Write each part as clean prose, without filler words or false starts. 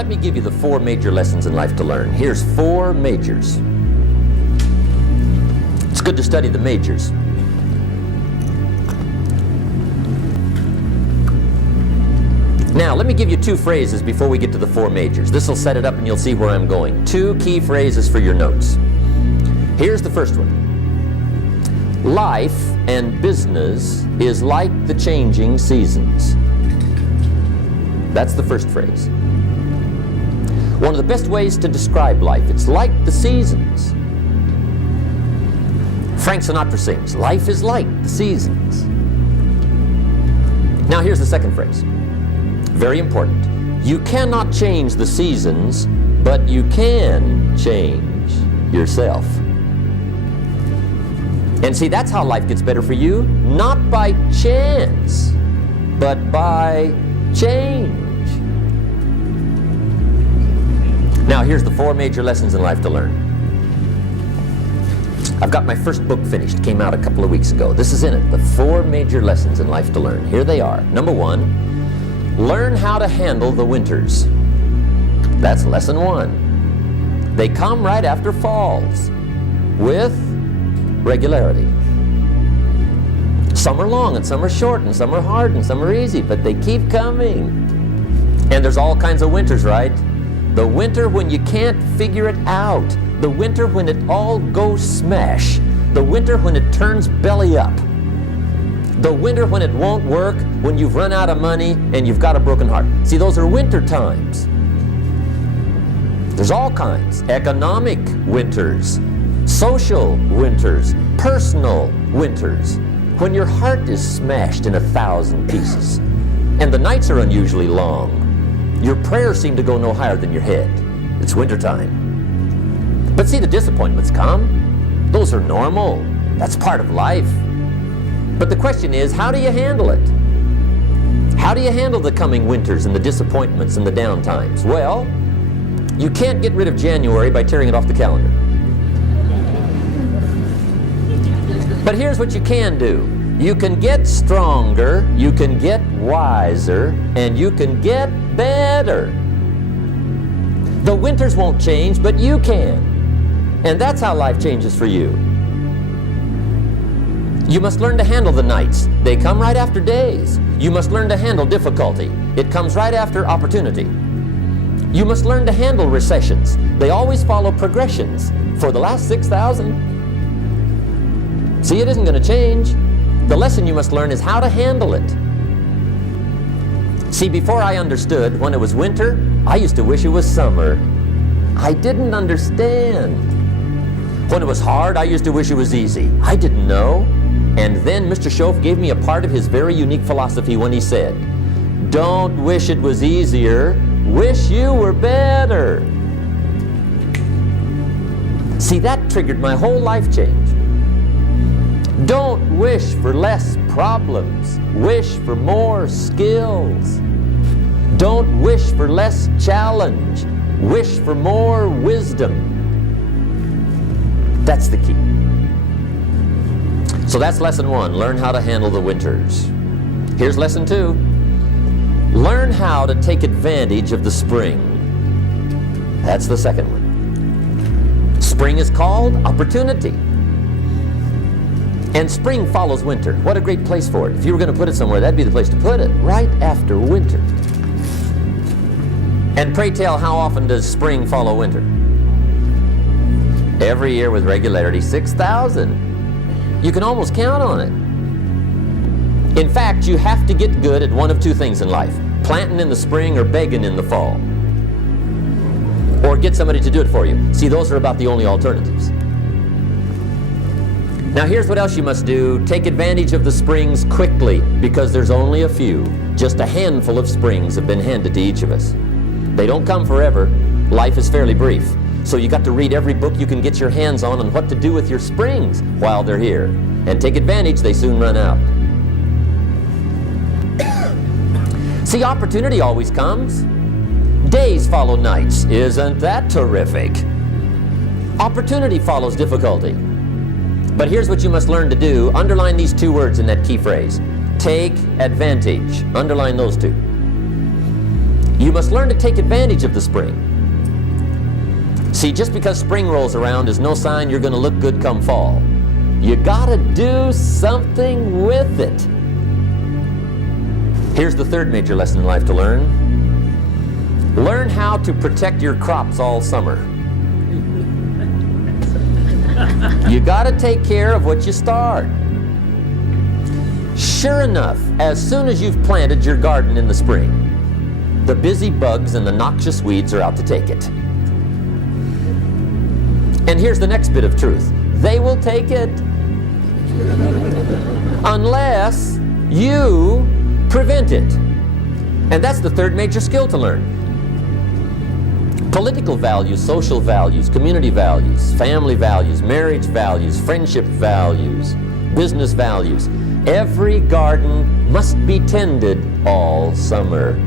Let me give you the 4 major lessons in life to learn. Here's 4 majors. It's good to study the majors. Now, let me give you 2 phrases before we get to the 4 majors. This will set it up and you'll see where I'm going. 2 key phrases for your notes. Here's the first one. Life and business is like the changing seasons. That's the first phrase. One of the best ways to describe life, it's like the seasons. Frank Sinatra sings, life is like the seasons. Now here's the second phrase. Very important. You cannot change the seasons, but you can change yourself. And see, that's how life gets better for you, not by chance, but by change. Now, here's the 4 major lessons in life to learn. I've got my first book finished, came out a couple of weeks ago. This is in it, the 4 major lessons in life to learn. Here they are. Number 1, learn how to handle the winters. That's lesson 1. They come right after falls, with regularity. Some are long and some are short and some are hard and some are easy, but they keep coming. And there's all kinds of winters, right? The winter when you can't figure it out. The winter when it all goes smash. The winter when it turns belly up. The winter when it won't work, when you've run out of money and you've got a broken heart. See, those are winter times. There's all kinds. Economic winters, social winters, personal winters, when your heart is smashed in 1,000 pieces and the nights are unusually long. Your prayers seem to go no higher than your head. It's wintertime. But see, the disappointments come. Those are normal. That's part of life. But the question is, how do you handle it? How do you handle the coming winters and the disappointments and the down times? Well, you can't get rid of January by tearing it off the calendar. But here's what you can do. You can get stronger, you can get wiser, and you can get better. The winters won't change, but you can. And that's how life changes for you. You must learn to handle the nights. They come right after days. You must learn to handle difficulty. It comes right after opportunity. You must learn to handle recessions. They always follow progressions for the last 6,000. See, it isn't going to change. The lesson you must learn is how to handle it. See, before I understood, when it was winter, I used to wish it was summer. I didn't understand. When it was hard, I used to wish it was easy. I didn't know. And then Mr. Schoaf gave me a part of his very unique philosophy when he said, "Don't wish it was easier, wish you were better." See, that triggered my whole life change. Don't wish for less problems, wish for more skills. Don't wish for less challenge, wish for more wisdom. That's the key. So that's lesson 1, learn how to handle the winters. Here's lesson 2, learn how to take advantage of the spring. That's the second one. Spring is called opportunity. And spring follows winter. What a great place for it. If you were going to put it somewhere, that'd be the place to put it, right after winter. And pray tell, how often does spring follow winter? Every year with regularity, 6,000. You can almost count on it. In fact, you have to get good at one of 2 things in life. Planting in the spring or begging in the fall. Or get somebody to do it for you. See, those are about the only alternatives. Now here's what else you must do. Take advantage of the springs quickly, because there's only a few. Just a handful of springs have been handed to each of us. They don't come forever. Life is fairly brief. So you got to read every book you can get your hands on what to do with your springs while they're here. And take advantage, they soon run out. See, opportunity always comes. Days follow nights. Isn't that terrific? Opportunity follows difficulty. But here's what you must learn to do. Underline these 2 words in that key phrase. Take advantage. Underline those 2. You must learn to take advantage of the spring. See, just because spring rolls around is no sign you're going to look good come fall. You got to do something with it. Here's the third major lesson in life to learn. Learn how to protect your crops all summer. You got to take care of what you start. Sure enough, as soon as you've planted your garden in the spring, the busy bugs and the noxious weeds are out to take it. And here's the next bit of truth. They will take it unless you prevent it. And that's the third major skill to learn. Political values, social values, community values, family values, marriage values, friendship values, business values. Every garden must be tended all summer.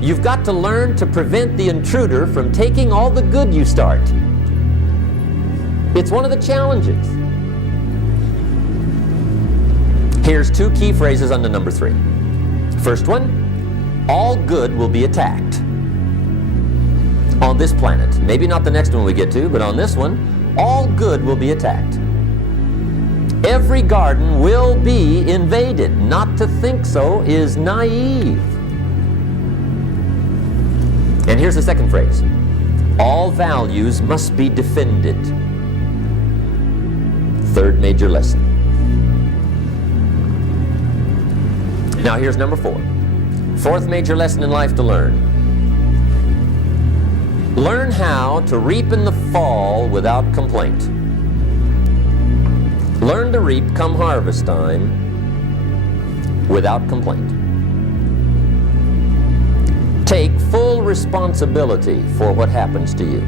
You've got to learn to prevent the intruder from taking all the good you start. It's one of the challenges. Here's two key phrases under number 3. First one, all good will be attacked. On this planet. Maybe not the next one we get to, but on this one, all good will be attacked. Every garden will be invaded. Not to think so is naive. And here's the second phrase. All values must be defended. Third major lesson. Now here's number 4. Fourth major lesson in life to learn. Learn how to reap in the fall without complaint. Learn to reap come harvest time without complaint. Take full responsibility for what happens to you.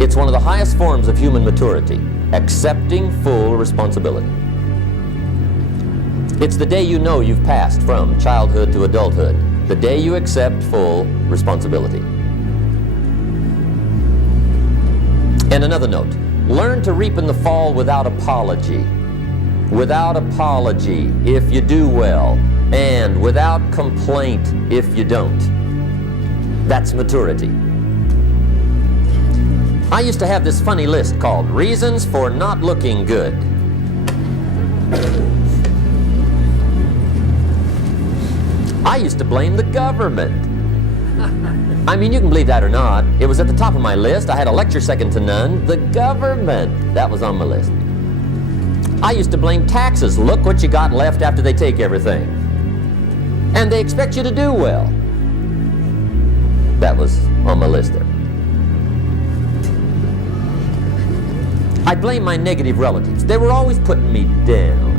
It's one of the highest forms of human maturity, accepting full responsibility. It's the day you know you've passed from childhood to adulthood, the day you accept full responsibility. And another note, learn to reap in the fall without apology. Without apology if you do well, and without complaint if you don't. That's maturity. I used to have this funny list called Reasons for Not Looking Good. I used to blame the government. I mean, you can believe that or not. It was at the top of my list. I had a lecture second to none. The government. That was on my list. I used to blame taxes. Look what you got left after they take everything. And they expect you to do well. That was on my list there. I blame my negative relatives. They were always putting me down.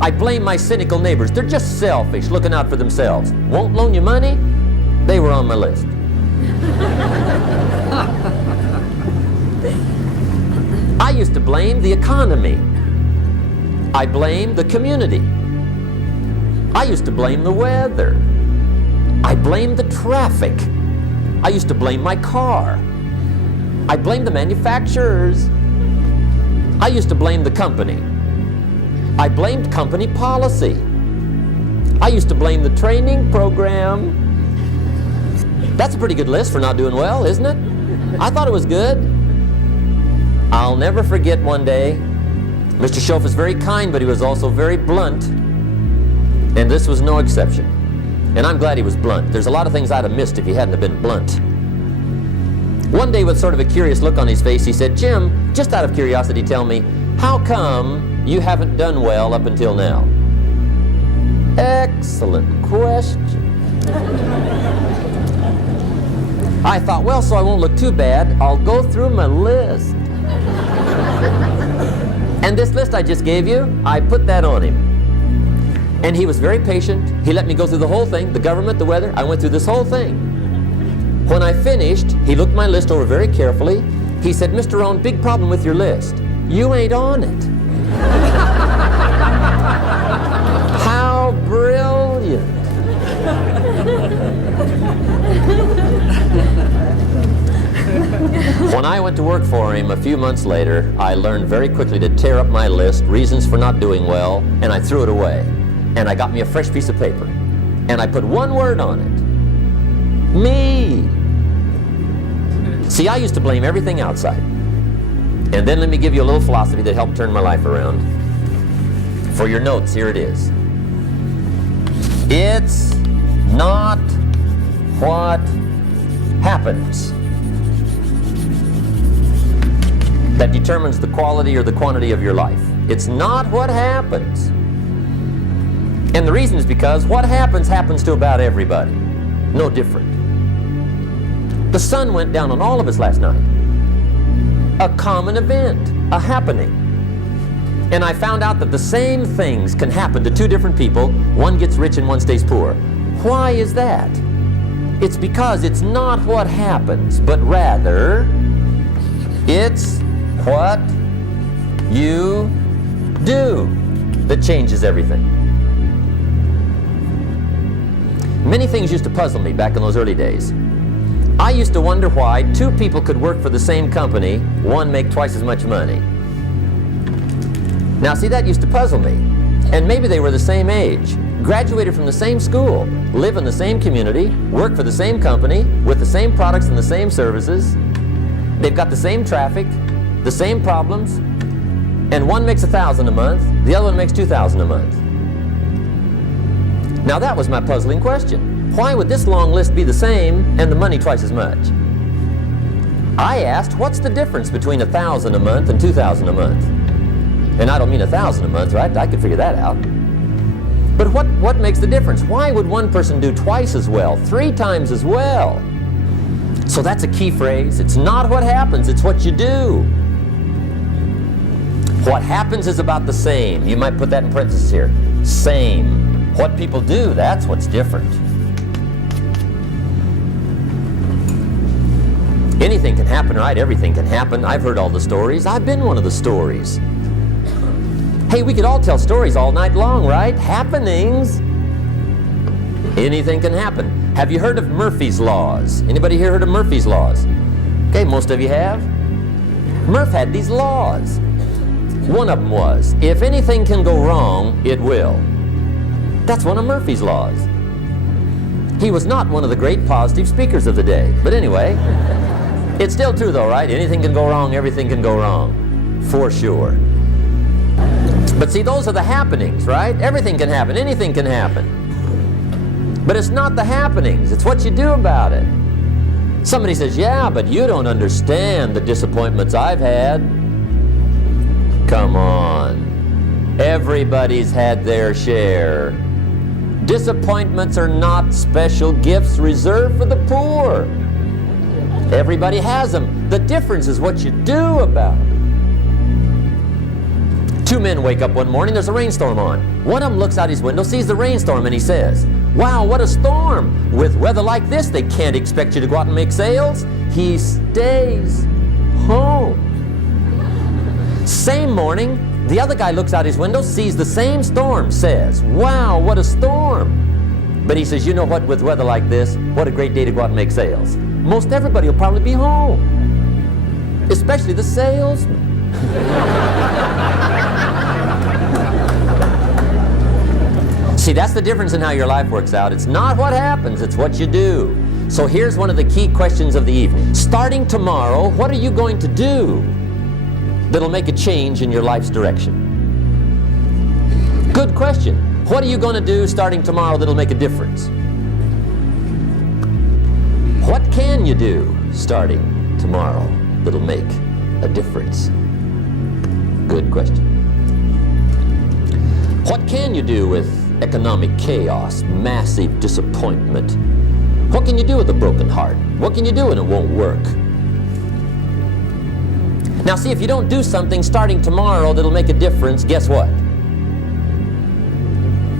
I blame my cynical neighbors. They're just selfish, looking out for themselves. Won't loan you money? They were on my list. I used to blame the economy. I blamed the community. I used to blame the weather. I blamed the traffic. I used to blame my car. I blamed the manufacturers. I used to blame the company. I blamed company policy. I used to blame the training program. That's a pretty good list for not doing well, isn't it? I thought it was good. I'll never forget one day. Mr. Schoaf was very kind, but he was also very blunt. And this was no exception. And I'm glad he was blunt. There's a lot of things I'd have missed if he hadn't have been blunt. One day, with sort of a curious look on his face, he said, "Jim, just out of curiosity, tell me, how come you haven't done well up until now?" Excellent question. I thought, well, so I won't look too bad, I'll go through my list. And this list I just gave you, I put that on him. And he was very patient. He let me go through the whole thing, the government, the weather. I went through this whole thing. When I finished, he looked my list over very carefully. He said, "Mr. Rohn, big problem with your list. You ain't on it." How brilliant. When I went to work for him a few months later, I learned very quickly to tear up my list, reasons for not doing well, and I threw it away. And I got me a fresh piece of paper. and I put one word on it. Me. See, I used to blame everything outside. And then let me give you a little philosophy that helped turn my life around. For your notes, here it is. It's not what happens that determines the quality or the quantity of your life. It's not what happens. And the reason is because what happens to about everybody. No different. The sun went down on all of us last night. A common event, a happening. And I found out that the same things can happen to two different people. One gets rich and one stays poor. Why is that? It's because it's not what happens, but rather it's what you do that changes everything. Many things used to puzzle me back in those early days. I used to wonder why two people could work for the same company, one make twice as much money. Now see, that used to puzzle me. And maybe they were the same age, graduated from the same school, live in the same community, work for the same company, with the same products and the same services. They've got the same traffic, the same problems, and one makes $1,000 a month, the other one makes $2,000 a month. Now that was my puzzling question. Why would this long list be the same and the money twice as much? I asked, what's the difference between $1,000 a month and $2,000 a month? And I don't mean $1,000 a month, right? I could figure that out. But what makes the difference? Why would one person do twice as well, 3 times as well? So that's a key phrase. It's not what happens, it's what you do. What happens is about the same. You might put that in parentheses here. Same. What people do, that's what's different. Anything can happen, right? Everything can happen. I've heard all the stories. I've been one of the stories. Hey, we could all tell stories all night long, right? Happenings. Anything can happen. Have you heard of Murphy's Laws? Anybody here heard of Murphy's Laws? Okay, most of you have. Murph had these laws. One of them was, if anything can go wrong, it will. That's one of Murphy's Laws. He was not one of the great positive speakers of the day. But anyway, it's still true though, right? Anything can go wrong, everything can go wrong. For sure. But see, those are the happenings, right? Everything can happen, anything can happen. But it's not the happenings, it's what you do about it. Somebody says, yeah, but you don't understand the disappointments I've had. Come on. Everybody's had their share. Disappointments are not special gifts reserved for the poor. Everybody has them. The difference is what you do about it. 2 men wake up one morning, there's a rainstorm on. One of them looks out his window, sees the rainstorm, and he says, wow, what a storm. With weather like this, they can't expect you to go out and make sales. He stays home. Same morning, the other guy looks out his window, sees the same storm, says, wow, what a storm. But he says, you know what, with weather like this, what a great day to go out and make sales. Most everybody will probably be home, especially the salesman. See, that's the difference in how your life works out. It's not what happens, it's what you do. So here's one of the key questions of the evening. Starting tomorrow, what are you going to do that'll make a change in your life's direction? Good question. What are you going to do starting tomorrow that'll make a difference? What can you do starting tomorrow that'll make a difference? Good question. What can you do with economic chaos, massive disappointment? What can you do with a broken heart? What can you do when it won't work? Now see, if you don't do something starting tomorrow that'll make a difference, guess what?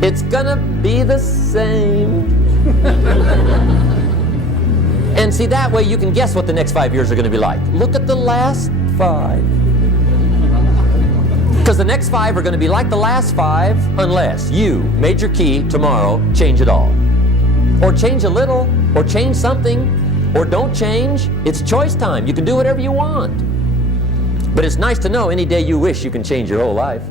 It's gonna be the same. And see, that way you can guess what the next 5 years are gonna be like. Look at the last 5. Because the next 5 are going to be like the last 5 unless you, major key, tomorrow, change it all. Or change a little, or change something, or don't change. It's choice time. You can do whatever you want. But it's nice to know any day you wish you can change your whole life.